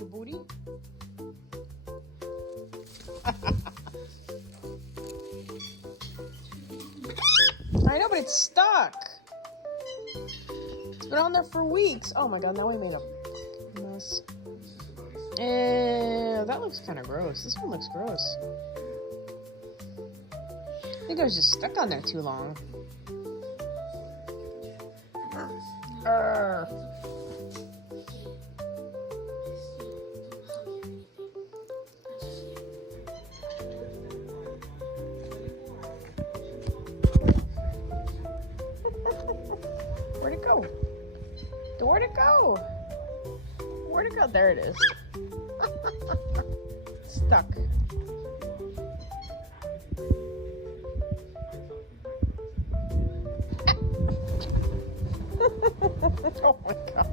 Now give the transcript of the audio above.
your booty? I know, but it's stuck. It's been on there for weeks. Oh my god, now we made a mess. That looks kind of gross. This one looks gross. I think I was just stuck on there too long. Where'd it go? Where'd it go? Where'd it go? There it is. Stuck. Oh my god.